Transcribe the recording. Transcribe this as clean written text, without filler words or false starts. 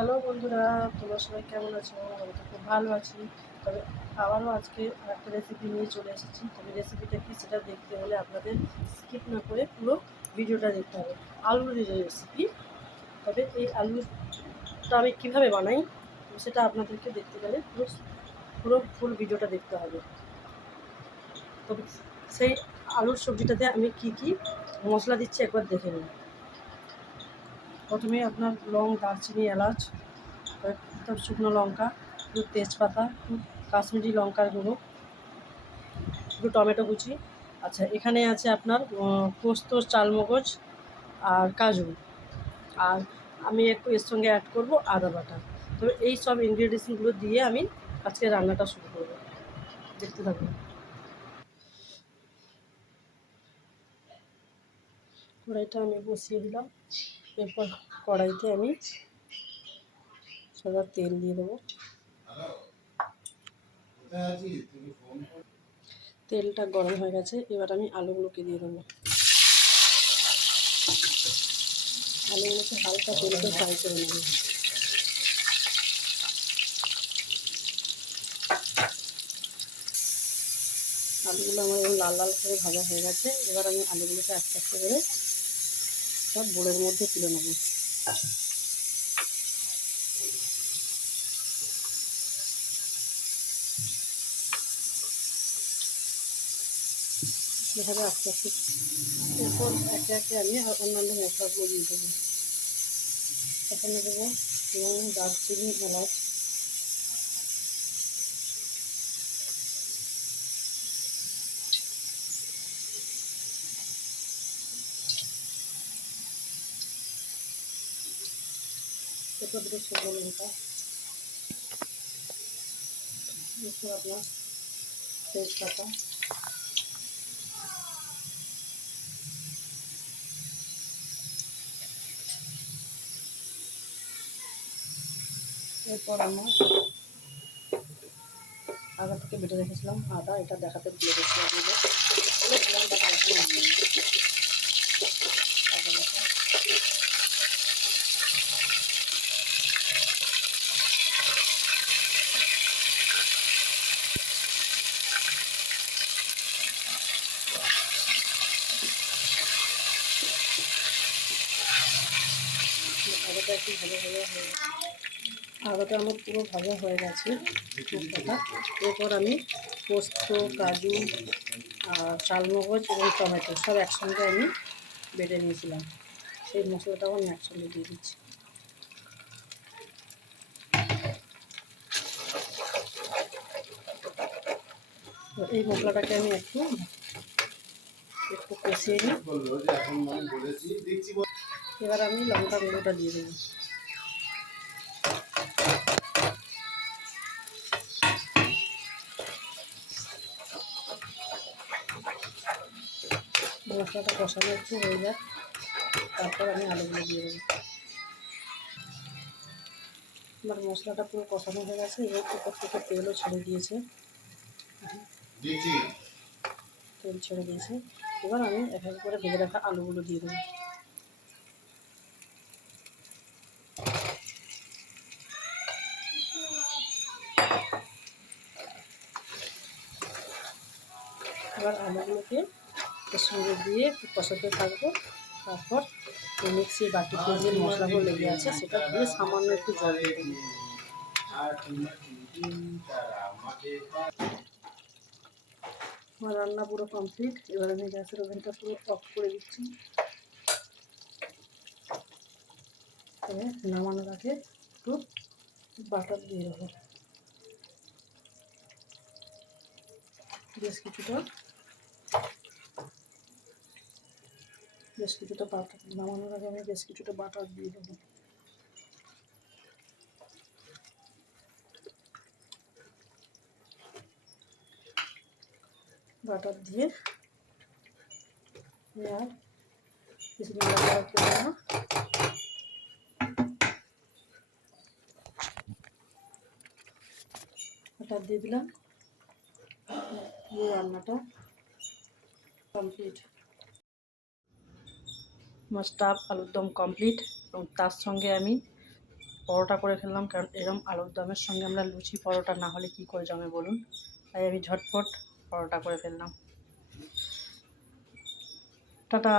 Hello বন্ধুরা, তোমরা সবাই কেমন আছো? আমি তো খুব ভালো আছি। তবে আবারও আজকে একটা রেসিপি নিয়ে চলে এসেছি। তবে রেসিপিটা কি সেটা দেখতে হলে আপনাদের স্কিপ না করে পুরো ভিডিওটা দেখতে হবে। আলুর রেসিপি। তবে এই আলুটা আমি কীভাবে বানাই সেটা আপনাদেরকে দেখতে গেলে পুরো ফুল ভিডিওটা দেখতে হবে। তবে সেই আলুর সবজিটাতে আমি কি কি মশলা দিচ্ছি একবার দেখে নিন। প্রথমে আপনার লং, দারচিনি, এলাচ, তারপর শুকনো লঙ্কা, একটু তেজপাতা, একটু কাশ্মীরি লঙ্কার গুঁড়ো, একটু টমেটো কুচি। আচ্ছা, এখানে আছে আপনার পোস্ত, চালমগজ আর কাজু। আর আমি একটু এর সঙ্গে অ্যাড করব আদা বাটা। তবে এই সব ইনগ্রিডিয়েন্টসগুলো দিয়ে আমি আজকে রান্নাটা শুরু করব। দেখতে থাকুন। কড়াইটা আমি বসিয়ে দিলাম। এরপর কড়াইতে আমি সাদা তেল দিয়ে দেবো। তেলটা গরম হয়ে গেছে, এবার আমি আলুগুলোকে দিয়ে দেবো। আলুগুলোকে হালকা তেলতে ফ্রাই করে নেব। আলুগুলো আমার লাল লাল করে ভাজা হয়ে গেছে। এবার আমি আলুগুলোকে আস্তে আস্তে করে সব বোলের মধ্যে তুলে নেব। এভাবে আস্তে আস্তে এরপর একে একে আমি অন্যান্য মশলাগুলো দিয়ে দেবো। প্রথমে দেবো এবং দারচিনি, এলাচ, এরপর দেবো শুকনো লঙ্কা, এরপর আপনার তেজপাতা, এরপর আমার আদা থেকে বেটে রেখেছিলাম আদা, এটা দেখাতে ভুলে গেছি আপনাদের। আদা বাটা, আদাটা একটু আদাটা আমার পুরো ভাজা হয়ে গেছে মশলাটা। এরপর আমি পোস্ত, কাজু, চালমগজ এবং টমেটো সব একসঙ্গে আমি বেটে নিয়েছিলাম। সেই মশলাটাও আমি একসঙ্গে দিয়ে দিচ্ছি। তো এই মশলাটাকে আমি একটু একটু কষিয়ে নিই। এবার আমি লঙ্কা গুঁড়োটা দিয়ে দেবো। মশলাটা কষানো একটু হয়ে যায়, তারপর আমি আলুগুলো দিয়ে দেবো। আমার মশলাটা পুরো কষানো হয়ে গেছে এবং উপর থেকে তেলও ছেড়ে দিয়েছে। তেল ছেড়ে দিয়েছে। এবার আমি এক এক করে ভেজে রাখা আলুগুলো দিয়ে দেবো। এবার আলুগুলোকে এর সঙ্গে দিয়ে একটু কষাতে থাকবো। তারপর মিক্সির বাটিতে যে মশলাগুলো লেগে আছে সেটা দিয়ে সামান্য একটু জল দিয়ে দেবো। আমার রান্না পুরো কমপ্লিট। এবার আমি গ্যাসের ওভেনটা পুরো অফ করে দিচ্ছি। নামানোর আগে একটু বাটার দিয়ে দেবো। বেশ কিছুটা বাটার নামানোর আগে আমি বেশ কিছুটা বাটার দিয়ে দেবো। বাটার দিয়ে আর কিছু নাড়াচাড়া করবো না। বাটার দিয়ে দিলাম। এই রান্নাটা কমপ্লিট। আমার স্টাফ আলুর দম কমপ্লিট এবং তার সঙ্গে আমি পরোটা করে ফেললাম, কারণ এরম আলুর দমের সঙ্গে আমরা লুচি পরোটা না হলে কী করে জমে বলুন। তাই আমি ঝটপট পরোটা করে ফেললাম। টাটা।